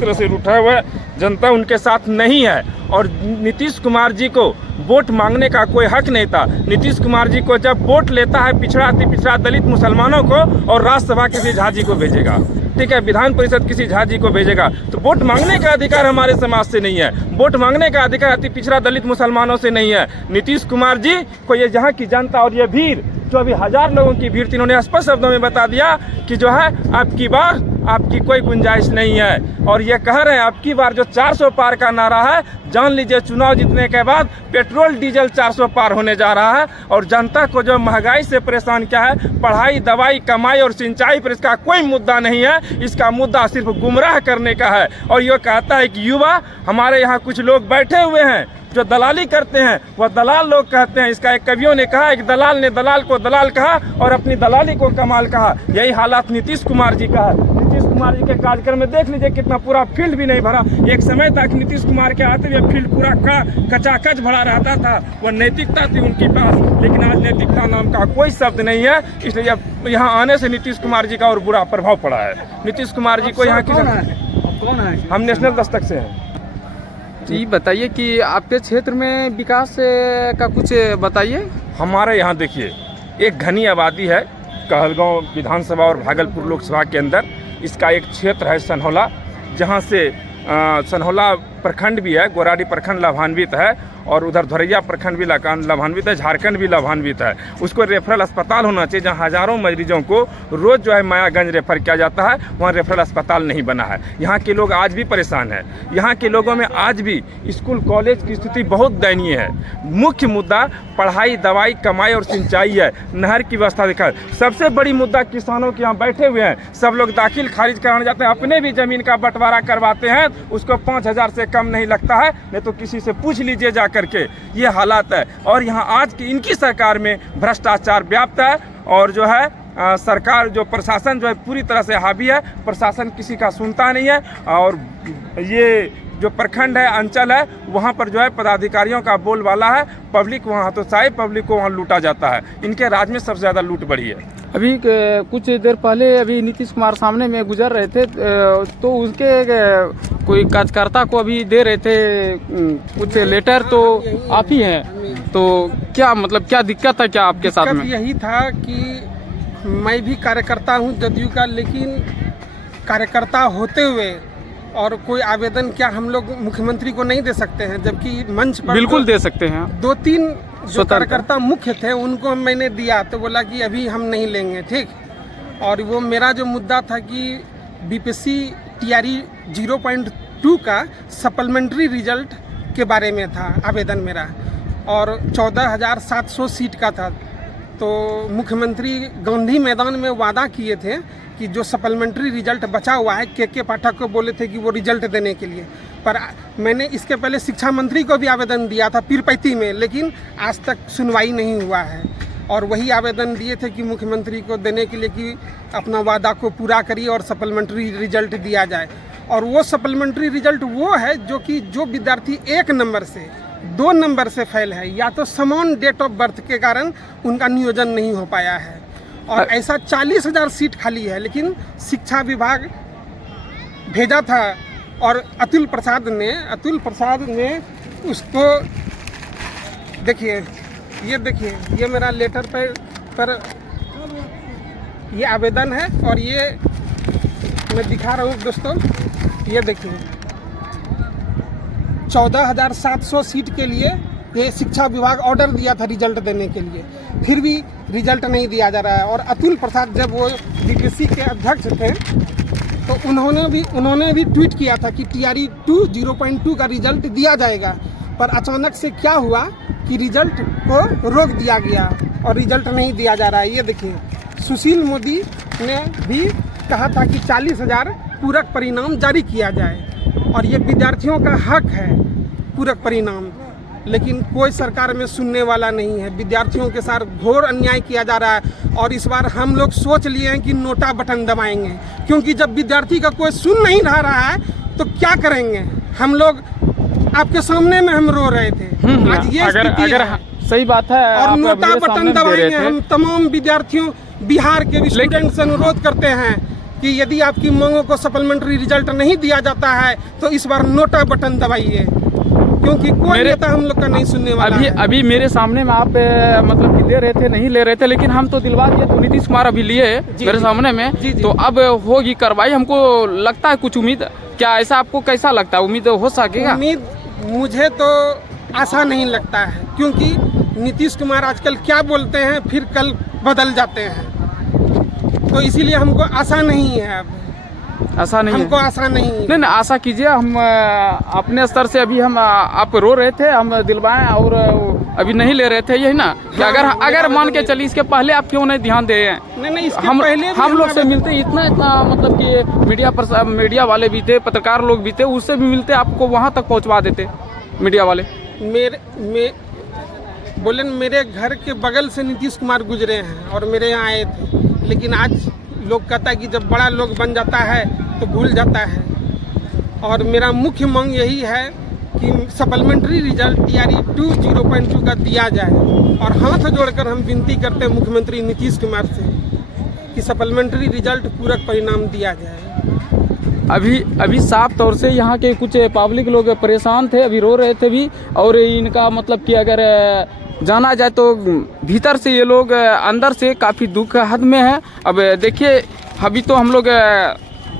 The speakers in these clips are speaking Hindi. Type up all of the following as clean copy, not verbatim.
तरह से रूठा हुआ है, जनता उनके साथ नहीं है। और नीतीश कुमार जी को वोट मांगने का कोई हक नहीं था। नीतीश कुमार जी को जब वोट लेता है पिछड़ा अति पिछड़ा दलित मुसलमानों को और राज्यसभा किसी झा जी को भेजेगा, ठीक है, विधान परिषद किसी झा जी को भेजेगा, तो वोट मांगने का अधिकार हमारे समाज से नहीं है। वोट मांगने का अधिकार अति पिछड़ा दलित मुसलमानों से नहीं है। नीतीश कुमार जी को ये यहाँ की जनता और ये भीड़ जो अभी 1000 लोगों की भीड़ थी, इन्होंने स्पष्ट शब्दों में बता दिया कि जो है आपकी बार आपकी कोई गुंजाइश नहीं है। और ये कह रहे हैं आपकी बार जो 400 पार का नारा है, जान लीजिए चुनाव जीतने के बाद पेट्रोल डीजल 400 पार होने जा रहा है। और जनता को जो महंगाई से परेशान किया है, पढ़ाई दवाई कमाई और सिंचाई पर इसका कोई मुद्दा नहीं है, इसका मुद्दा सिर्फ गुमराह करने का है। और ये कहता है कि युवा हमारे यहाँ कुछ लोग बैठे हुए हैं जो दलाली करते हैं, वह दलाल लोग कहते हैं। इसका एक कवियों ने कहा, एक दलाल ने दलाल को दलाल कहा और अपनी दलाली को कमाल कहा। यही हालात नीतीश कुमार जी का है। नीतीश कुमार जी के कार्यक्रम में देख लीजिए कितना पूरा फील्ड भी नहीं भरा। एक समय तक नीतीश कुमार के आते हुए फील्ड पूरा कचाकच भरा रहता था, वह नैतिकता थी उनके पास, लेकिन आज नैतिकता नाम का कोई शब्द नहीं है। इसलिए यहाँ आने से नीतीश कुमार जी का और बुरा प्रभाव पड़ा है। नीतीश कुमार जी को यहाँ की कौन है? हम नेशनल दस्तक से हैं। जी बताइए कि आपके क्षेत्र में विकास का कुछ बताइए। हमारे यहाँ देखिए एक घनी आबादी है, कहलगांव विधानसभा और भागलपुर लोकसभा के अंदर इसका एक क्षेत्र है सनहौला, जहाँ से सनहौला प्रखंड भी है, गोराडी प्रखंड लाभान्वित है और उधर धोरैया प्रखंड भी लाभान्वित है, झारखंड भी लाभान्वित है। उसको रेफरल अस्पताल होना चाहिए, जहां हज़ारों मरीजों को रोज़ जो है मायागंज रेफर किया जाता है, वहां रेफरल अस्पताल नहीं बना है। यहाँ के लोग आज भी परेशान हैं। यहाँ के लोगों में आज भी स्कूल कॉलेज की स्थिति बहुत दयनीय है। मुख्य मुद्दा पढ़ाई दवाई कमाई और सिंचाई है, नहर की व्यवस्था दिखा। सबसे बड़ी मुद्दा किसानों के यहाँ बैठे हुए हैं, सब लोग दाखिल खारिज कराने जाते हैं, अपने भी ज़मीन का बंटवारा करवाते हैं, उसको 5000 से कम नहीं लगता है, नहीं तो किसी से पूछ लीजिए जा करके। ये हालात है। और यहाँ आज की इनकी सरकार में भ्रष्टाचार व्याप्त है और जो है सरकार जो प्रशासन जो है पूरी तरह से हावी है, प्रशासन किसी का सुनता नहीं है। और ये जो प्रखंड है अंचल है, वहाँ पर जो है पदाधिकारियों का बोलबाला है, पब्लिक वहाँ हतोत्साही, पब्लिक को वहाँ लूटा जाता है। इनके राज में सबसे ज़्यादा लूट बढ़ी है। अभी कुछ देर पहले अभी नीतीश कुमार सामने में गुजर रहे थे, तो उनके कोई कार्यकर्ता को अभी दे रहे थे कुछ लेटर, तो आप ही हैं, तो क्या मतलब क्या दिक्कत है क्या आपके साथ में? यही था कि मैं भी कार्यकर्ता हूं जदयू का, लेकिन कार्यकर्ता होते हुए और कोई आवेदन क्या हम लोग मुख्यमंत्री को नहीं दे सकते हैं? जबकि मंच पर बिल्कुल दे सकते हैं। 2-3 जो कार्यकर्ता मुख्य थे उनको मैंने दिया, तो बोला कि अभी हम नहीं लेंगे, ठीक। और वो मेरा जो मुद्दा था कि बीपीएससी टीआरई 0.2 का सप्लीमेंट्री रिजल्ट के बारे में था आवेदन मेरा, और 14,700 सीट का था। तो मुख्यमंत्री गांधी मैदान में वादा किए थे कि जो सप्लीमेंट्री रिजल्ट बचा हुआ है, के पाठक को बोले थे कि वो रिजल्ट देने के लिए। पर मैंने इसके पहले शिक्षा मंत्री को भी आवेदन दिया था पीरपैती में, लेकिन आज तक सुनवाई नहीं हुआ है। और वही आवेदन दिए थे कि मुख्यमंत्री को देने के लिए कि अपना वादा को पूरा करिए और सप्लीमेंट्री रिजल्ट दिया जाए। और वो सप्लीमेंट्री रिजल्ट वो है जो विद्यार्थी 1 नंबर से 2 नंबर से फेल है, या तो समान डेट ऑफ बर्थ के कारण उनका नियोजन नहीं हो पाया है। और ऐसा 40,000 सीट खाली है, लेकिन शिक्षा विभाग भेजा था और अतुल प्रसाद ने उसको देखिए, ये मेरा लेटर पर ये आवेदन है, और ये मैं दिखा रहा हूँ दोस्तों, ये देखिए 14,700 सीट के लिए ये शिक्षा विभाग ऑर्डर दिया था रिजल्ट देने के लिए, फिर भी रिजल्ट नहीं दिया जा रहा है। और अतुल प्रसाद जब वो बीपीएससी के अध्यक्ष थे, तो उन्होंने भी ट्वीट किया था कि टीआरई 0.2 का रिजल्ट दिया जाएगा। पर अचानक से क्या हुआ कि रिजल्ट को रोक दिया गया और रिजल्ट नहीं दिया जा रहा है। ये देखिए, सुशील मोदी ने भी कहा था कि 40,000 पूरक परिणाम जारी किया जाए, और ये विद्यार्थियों का हक है पूरक परिणाम, लेकिन कोई सरकार में सुनने वाला नहीं है। विद्यार्थियों के साथ घोर अन्याय किया जा रहा है। और इस बार हम लोग सोच लिए हैं कि नोटा बटन दबाएंगे, क्योंकि जब विद्यार्थी का कोई सुन नहीं रहा है तो क्या करेंगे हम लोग? आपके सामने में हम रो रहे थे। आज ये स्थिति है। सही बात है। और नोटा बटन दबाएंगे हम। तमाम विद्यार्थियों, बिहार के स्टूडेंट से अनुरोध करते हैं कि यदि आपकी मांगों को सप्लीमेंट्री रिजल्ट नहीं दिया जाता है तो इस बार नोटा बटन दबाइए, क्योंकि कोई नेता हम लोग का नहीं सुनने वाला है। अभी मेरे सामने में आप मतलब कि दे रहे थे, नहीं ले रहे थे, लेकिन हम तो दिलवा दिए, तो नीतीश कुमार अभी लिए मेरे सामने में। जी। तो अब होगी कार्रवाई, हमको लगता है कुछ उम्मीद, क्या ऐसा आपको कैसा लगता है, उम्मीद हो सकेगा? उम्मीद मुझे तो आशा नहीं लगता है, क्योंकि नीतीश कुमार आजकल क्या बोलते हैं फिर कल बदल जाते हैं, तो इसीलिए हमको आशा नहीं है। अब ऐसा नहीं हमको है। आशा नहीं है। नहीं आशा कीजिए, हम अपने स्तर से अभी हम आप रो रहे थे, हम दिलवाएं, और अभी नहीं ले रहे थे, यही ना कि अगर मान के चलिए इसके पहले आप क्यों नहीं ध्यान दे रहे हैं? नहीं इसके हम पहले भी हम लोग से मिलते इतना मतलब कि मीडिया वाले भी थे, पत्रकार लोग भी थे, उससे भी मिलते, आपको वहाँ तक पहुँचवा देते मीडिया वाले। मेरे घर के बगल से नीतीश कुमार गुजरे हैं और मेरे यहाँ आए थे, लेकिन आज लोग कहता है कि जब बड़ा लोग बन जाता है तो भूल जाता है। और मेरा मुख्य मांग यही है कि सप्लीमेंट्री रिजल्ट TRE-2 0.2 का दिया जाए, और हाथ जोड़कर हम विनती करते हैं मुख्यमंत्री नीतीश कुमार से कि सप्लीमेंट्री रिजल्ट पूरक परिणाम दिया जाए। अभी साफ तौर से यहाँ के कुछ पब्लिक लोग परेशान थे, अभी रो रहे थे भी, और इनका मतलब कि अगर जाना जाए तो भीतर से ये लोग अंदर से काफ़ी दुख हद में है। अब देखिए, अभी तो हम लोग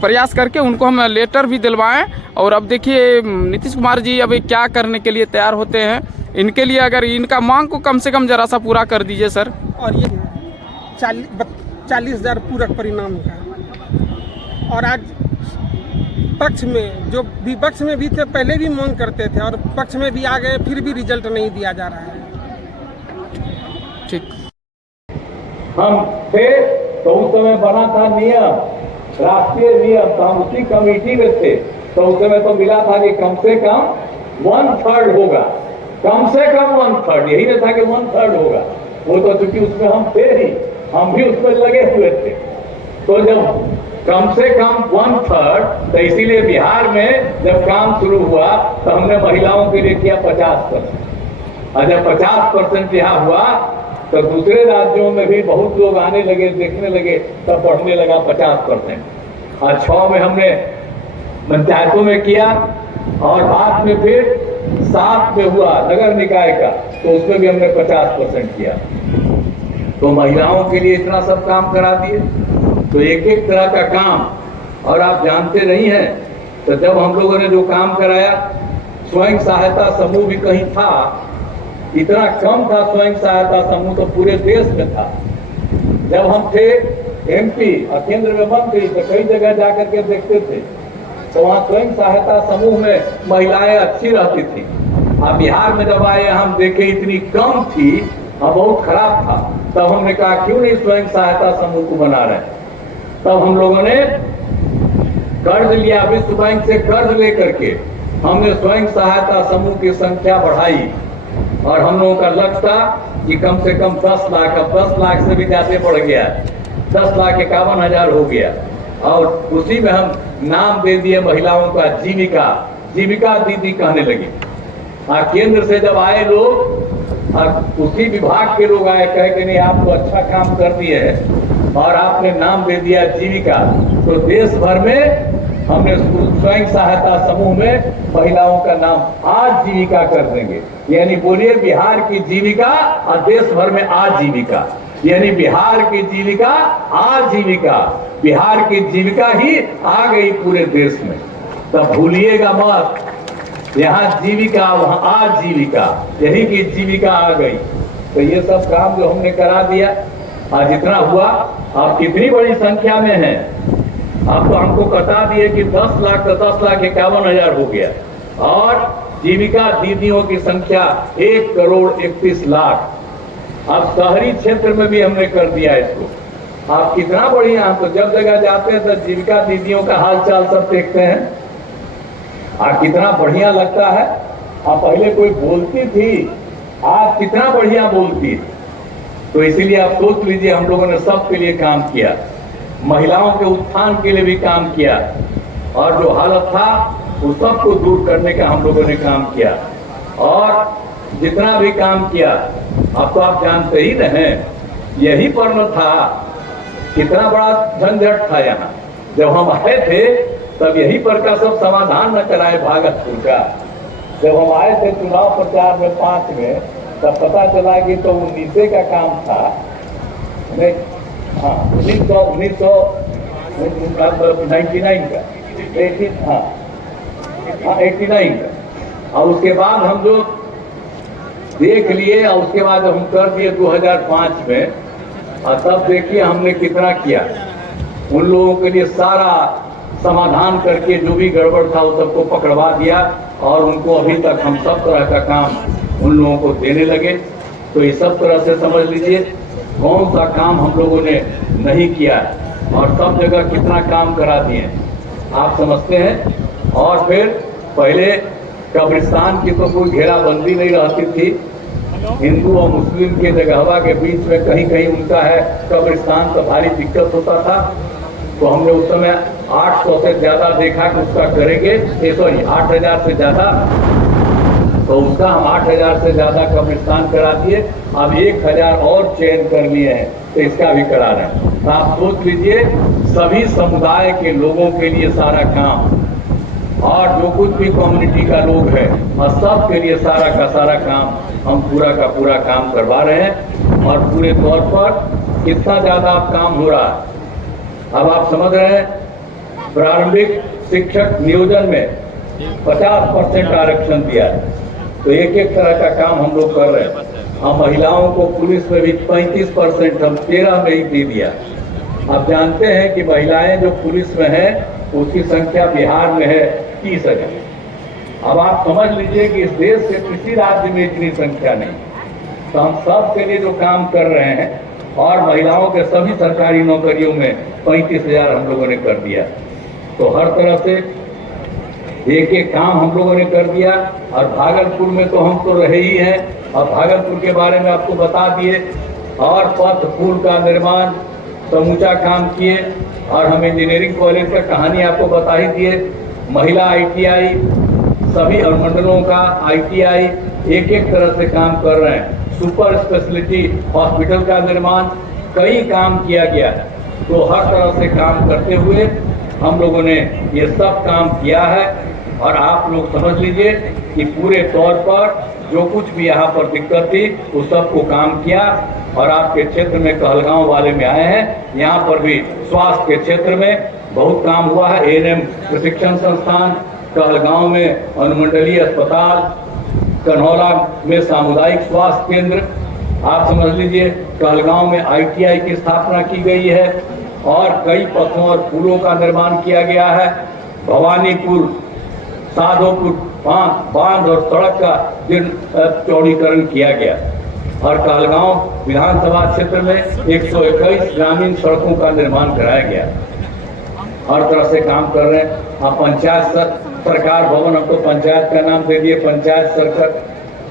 प्रयास करके उनको हम लेटर भी दिलवाएं, और अब देखिए नीतीश कुमार जी अभी क्या करने के लिए तैयार होते हैं। इनके लिए अगर इनका मांग को कम से कम जरा सा पूरा कर दीजिए सर। और ये 40,000 पूरक परिणाम का, और आज पक्ष में जो विपक्ष में भी थे पहले भी मांग करते थे और पक्ष में भी आ गए, फिर भी रिजल्ट नहीं दिया जा रहा है। ठीक, हम थे तो उस समय बना था नियम, राष्ट्रीय नियम, तो हम उसी कमेटी में थे, तो उस समय तो मिला था कि कम से कम 1/3 होगा, कम से कम 1/3, यही नहीं था कि 1/3 होगा। वो तो चूंकि उसमें हम थे ही, हम भी उसमें लगे हुए थे, तो जब कम से कम 1/3, तो इसीलिए बिहार में जब काम शुरू हुआ तो हमने महिलाओं के लिए किया 50%, और जब 50% यहाँ हुआ तो दूसरे राज्यों में भी बहुत लोग आने लगे, देखने लगे, तब बढ़ने लगा 50%। और 6 में हमने पंचायतों में किया, और बाद में फिर 7 में हुआ नगर निकाय का, तो उसमें भी हमने 50% किया। तो महिलाओं के लिए इतना सब काम करा दिए, तो एक एक तरह का काम। और आप जानते नहीं हैं, तो जब हम लोगों ने जो काम कराया, स्वयं सहायता समूह भी कहीं था, इतना कम था स्वयं सहायता समूह तो पूरे देश में था। जब हम थे MP और केंद्र में मंत्री, तो कई जगह जाकर के देखते थे, तो वहाँ स्वयं सहायता समूह में महिलाएं अच्छी रहती थी। अब बिहार में जब आए हम देखे इतनी कम थी और बहुत खराब था, तब हमने कहा क्यों नहीं स्वयं सहायता समूह को बना रहे। तब हम लोगों ने कर्ज लिया, विश्व बैंक से कर्ज लेकर के हमने स्वयं सहायता समूह की संख्या बढ़ाई, और हम लोगों का लक्ष्य था कि कम से कम 10 लाख, अब 10 लाख से भी ज्यादा बढ़ गया, 10,51,000 हो गया। और उसी में हम नाम दे दिए महिलाओं का जीविका दीदी कहने लगे। और केंद्र से जब आए लोग, और उसी विभाग के लोग आए, कहे कि नहीं आप तो अच्छा काम कर दिए हैं और आपने नाम दे दिया जीविका, तो देश भर में हमने स्वयं सहायता समूह में महिलाओं का नाम आजीविका कर देंगे। यानी बोलिए बिहार की जीविका और देश भर में आजीविका, यानी बिहार की जीविका आजीविका, बिहार की जीविका ही आ गई पूरे देश में। तब भूलिएगा मत, यहाँ जीविका वहाँ आजीविका, यही की जीविका आ गई। तो ये सब काम जो हमने करा दिया, आज जितना हुआ, आप कितनी बड़ी संख्या में है। आप तो हमको बता दिए कि 10 लाख तो 10,51,000 हो गया, और जीविका दीदियों की संख्या 1,31,00,000। अब शहरी क्षेत्र में भी हमने कर दिया इसको। आप कितना बढ़िया, हम तो जब जगह जाते हैं तो जीविका दीदियों का हाल चाल सब देखते हैं, आप कितना बढ़िया लगता है। आप पहले कोई बोलती थी, आज कितना बढ़िया बोलती है। तो इसीलिए आप सोच लीजिए, हम लोगों ने सबके लिए काम किया, महिलाओं के उत्थान के लिए भी काम किया, और जो हालत था वो सबको दूर करने का हम लोगों ने काम किया। और जितना भी काम किया, अब तो आप जानते ही नहीं, यही पर न था, कितना बड़ा झंझट था यहाँ। जब हम आए थे तब यही पर का सब समाधान न कराए भागलपुर का। जब हम आए थे चुनाव प्रचार में 5 में, तब पता चला कि तो 19 का काम था। नहीं, हाँ 1999 का 89 का। और उसके बाद हम जो देख लिए और उसके बाद हम कर दिए 2005 में, और तब देखिए हमने कितना किया। उन लोगों के लिए सारा समाधान करके जो भी गड़बड़ था उस सबको पकड़वा दिया, और उनको अभी तक हम सब तरह का काम उन लोगों को देने लगे। तो ये सब तरह से समझ लीजिए कौन सा काम हम लोगों ने नहीं किया और सब जगह कितना काम करा दिए आप समझते हैं। और फिर पहले कब्रिस्तान की तो कोई घेराबंदी नहीं रहती थी, हिंदू और मुस्लिम के जगहवा के बीच में कहीं कहीं उनका है कब्रिस्तान, तो भारी दिक्कत होता था। तो हमने उस समय 800 से ज्यादा देखा कि उसका करेंगे, 8,000 से ज्यादा, तो उसका हम 8,000 से ज्यादा कब्रिस्तान करा दिए। अब 1,000 और चयन कर लिए हैं, तो इसका भी करा रहे हैं। तो आप सोच लीजिए सभी समुदाय के लोगों के लिए सारा काम, और जो कुछ भी कम्युनिटी का लोग है और सब के लिए सारा का सारा काम हम पूरा का पूरा काम करवा रहे हैं। और पूरे तौर पर कितना ज्यादा काम हो रहा है अब आप समझ रहे हैं। प्रारंभिक शिक्षक नियोजन में 50% आरक्षण दिया है, तो एक एक तरह का काम हम लोग कर रहे हैं। हम महिलाओं को पुलिस में भी 35% हम 13 में ही दे दिया। आप जानते हैं कि महिलाएं जो पुलिस में है उसकी संख्या बिहार में है 30,000। अब आप समझ लीजिए कि इस देश के किसी राज्य में इतनी संख्या नहीं। तो हम सब के लिए जो काम कर रहे हैं, और महिलाओं के सभी सरकारी नौकरियों में 35,000 हम लोगों ने कर दिया। तो हर तरह से एक एक काम हम लोगों ने कर दिया। और भागलपुर में तो हम तो रहे ही हैं, और भागलपुर के बारे में आपको बता दिए। और पथ पुल का निर्माण समूचा काम किए, और हम इंजीनियरिंग कॉलेज का कहानी आपको बता ही दिए। महिला ITI, सभी अनुमंडलों का ITI एक एक तरह से काम कर रहे हैं। सुपर स्पेशलिटी हॉस्पिटल का निर्माण, कई काम किया गया है। तो हर तरह से काम करते हुए हम लोगों ने ये सब काम किया है। और आप लोग समझ लीजिए कि पूरे तौर पर जो कुछ भी यहाँ पर दिक्कत थी उस सबको काम किया। और आपके क्षेत्र में कहलगांव वाले में आए हैं, यहाँ पर भी स्वास्थ्य के क्षेत्र में बहुत काम हुआ है। ANM प्रशिक्षण संस्थान, कहलगांव में अनुमंडलीय अस्पताल, कन्हौला में सामुदायिक स्वास्थ्य केंद्र, आप समझ लीजिए कहलगांव में ITI की स्थापना की गई है। और कई पथों और पुलों का निर्माण किया गया है। भवानीपुर, साधोपुर बांध और सड़क का चौड़ीकरण किया गया। और कहलगांव विधानसभा क्षेत्र में 121 ग्रामीण सड़कों का निर्माण कराया गया। हर तरह से काम कर रहे हैं। आप पंचायत सरकार भवन, हम तो पंचायत का नाम दे दिए पंचायत सरकार,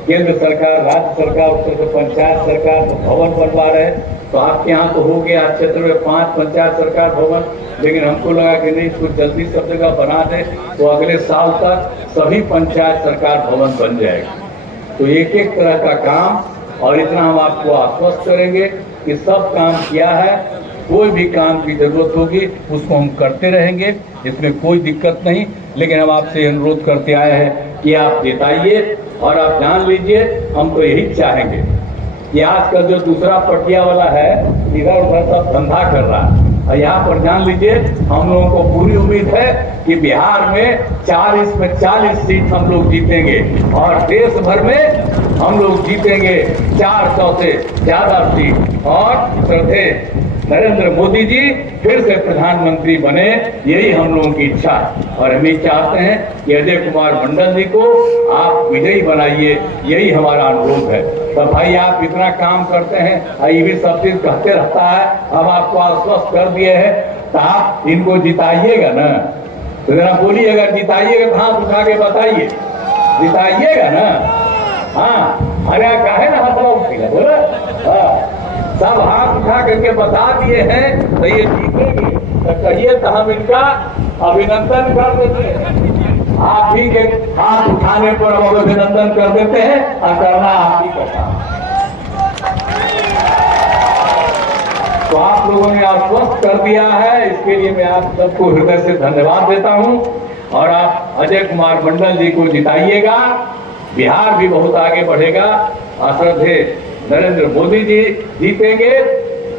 केंद्र सरकार, राज्य सरकार, उससे तो पंचायत सरकार भवन बनवा रहे हैं। तो आपके यहाँ तो हो गया क्षेत्र में 5 पंचायत सरकार भवन, लेकिन हमको लगा कि नहीं इसको जल्दी सब जगह बना दे, तो अगले साल तक सभी पंचायत सरकार भवन बन जाएगा। तो एक एक तरह का काम, और इतना हम आपको आश्वस्त करेंगे कि सब काम किया है। कोई भी काम की जरूरत होगी उसको हम करते रहेंगे, इसमें कोई दिक्कत नहीं। लेकिन हम आपसे अनुरोध करते आए हैं कि आप जिताइए। और आप जान लीजिए हम तो यही चाहेंगे कि आजकल जो दूसरा पटिया वाला है इधर उधर सब धंधा कर रहा है, और यहाँ पर जान लीजिए हम लोगों को पूरी उम्मीद है कि बिहार में 40 में 40 सीट हम लोग जीतेंगे, और देश भर में हम लोग जीतेंगे 400 से ज्यादा सीट। और श्रद्धेय नरेंद्र मोदी जी फिर से प्रधानमंत्री बने, यही हम लोगों की इच्छा है। और हम ये चाहते हैं कि अजय कुमार मंडल जी को आप विजयी बनाइए, यही हमारा अनुरोध है। तो भाई आप इतना काम करते हैं, ये भी सब चीज कहते रहता है, हम आपको आश्वस्त कर दिए हैं, तो आप इनको जिताइएगा ना। तो जरा बोलिए, अगर जिताइएगा हाथ उठा के बताइए, जिताइएगा ना। हाँ, अरे काहे ना हाथ उठेगा, बोला हाँ, सब हाथ उठा करके बता दिए हैं तो ये जीतेंगे। तो कहिए तो हम इनका अभिनंदन कर देते हैं। आप ही के हाथ उठाने पर हम अभिनंदन कर देते हैं, और करना आप ही करना। तो आप लोगों ने आश्वस्त कर दिया है, इसके लिए मैं आप सबको हृदय से धन्यवाद देता हूं। और आप अजय कुमार मंडल जी को जिताइएगा, बिहार भी बहुत आगे बढ़ेगा। आश्रद्धेय नरेंद्र मोदी जी जीतेंगे,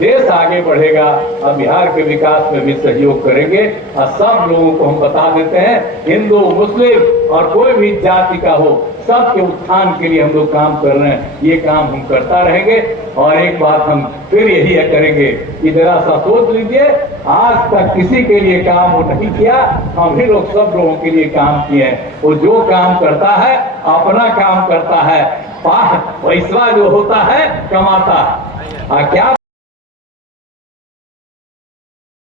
देश आगे बढ़ेगा और बिहार के विकास में भी सहयोग करेंगे। और सब लोगों को हम बता देते हैं, हिंदू मुस्लिम और कोई भी जाति का हो, सबके उत्थान के लिए हम लोग काम कर रहे हैं। ये काम हम करता रहेंगे। और एक बात हम फिर यही करेंगे कि जरा सा सोच लीजिए, आज तक किसी के लिए काम वो नहीं किया, हम ही लोग सब लोगों के लिए काम किए हैं। वो जो काम करता है अपना काम करता है, पैसा जो होता है कमाता है। क्या